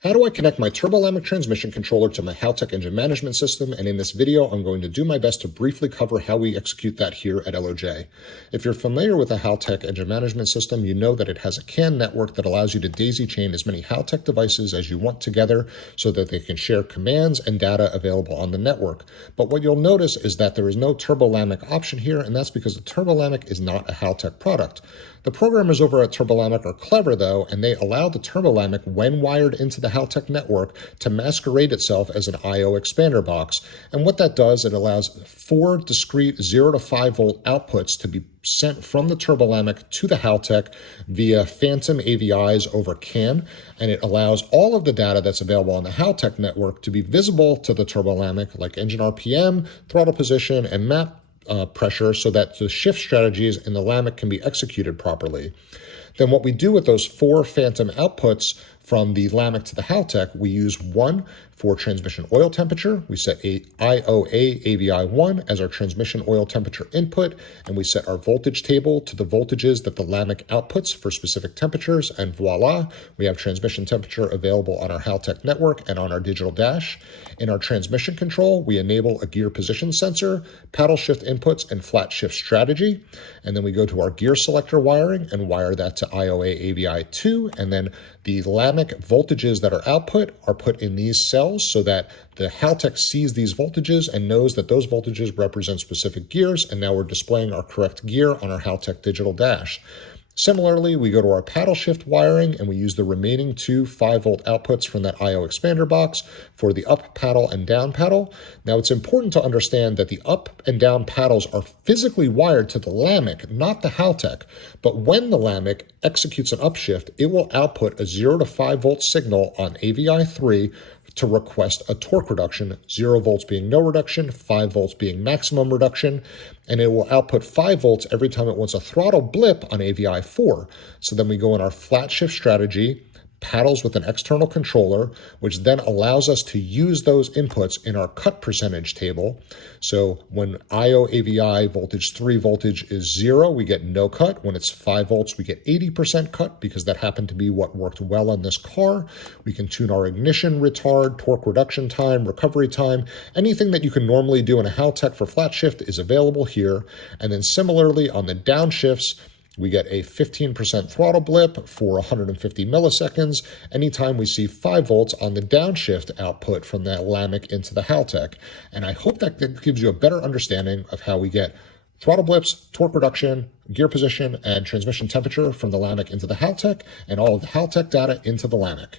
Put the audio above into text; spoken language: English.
How do I connect my Lamik transmission controller to my Haltech engine management system? And in this video, I'm going to do my best to briefly cover how we execute that here at LOJ. If you're familiar with a Haltech engine management system, you know that it has a CAN network that allows you to daisy chain as many Haltech devices as you want together so that they can share commands and data available on the network. But what you'll notice is that there is no Lamik option here, and that's because the Lamik is not a Haltech product. The programmers over at Lamik are clever though, and they allow the Lamik, when wired into the Haltech network, to masquerade itself as an I/O expander box. And what that does, it allows 4 discrete 0 to 5 volt outputs to be sent from the Lamik to the Haltech via phantom AVIs over CAN, and it allows all of the data that's available on the Haltech network to be visible to the Lamik, like engine RPM, throttle position, and map pressure, so that the shift strategies in the Lamik can be executed properly. Then what we do with those 4 phantom outputs from the Lamik to the Haltech, we use 1 for transmission oil temperature. We set a IOA AVI1 as our transmission oil temperature input, and we set our voltage table to the voltages that the Lamik outputs for specific temperatures, and voila, we have transmission temperature available on our Haltech network and on our digital dash. In our transmission control, we enable a gear position sensor, paddle shift inputs, and flat shift strategy. And then we go to our gear selector wiring and wire that to IOA AVI2, and then the Lamik voltages that are output are put in these cells so that the Haltech sees these voltages and knows that those voltages represent specific gears, and now we're displaying our correct gear on our Haltech digital dash. Similarly, we go to our paddle shift wiring and we use the remaining 2 5-volt outputs from that I/O expander box for the up paddle and down paddle. Now, it's important to understand that the up and down paddles are physically wired to the Lamik, not the Haltech. But when the Lamik executes an upshift, it will output a 0 to 5 volt signal on AVI3 to request a torque reduction, 0 volts being no reduction, 5 volts being maximum reduction, and it will output 5 volts every time it wants a throttle blip on AVI4. So then we go in our flat shift strategy, paddles with an external controller, which then allows us to use those inputs in our cut percentage table. So when IO AVI voltage 3 voltage is 0, we get no cut. When it's 5 volts, we get 80% cut because that happened to be what worked well on this car. We can tune our ignition retard, torque reduction time, recovery time. Anything that you can normally do in a Haltech for flat shift is available here. And then similarly on the downshifts, we get a 15% throttle blip for 150 milliseconds anytime we see 5 volts on the downshift output from that Lamik into the Haltech. And I hope that gives you a better understanding of how we get throttle blips, torque reduction, gear position, and transmission temperature from the Lamik into the Haltech, and all of the Haltech data into the Lamik.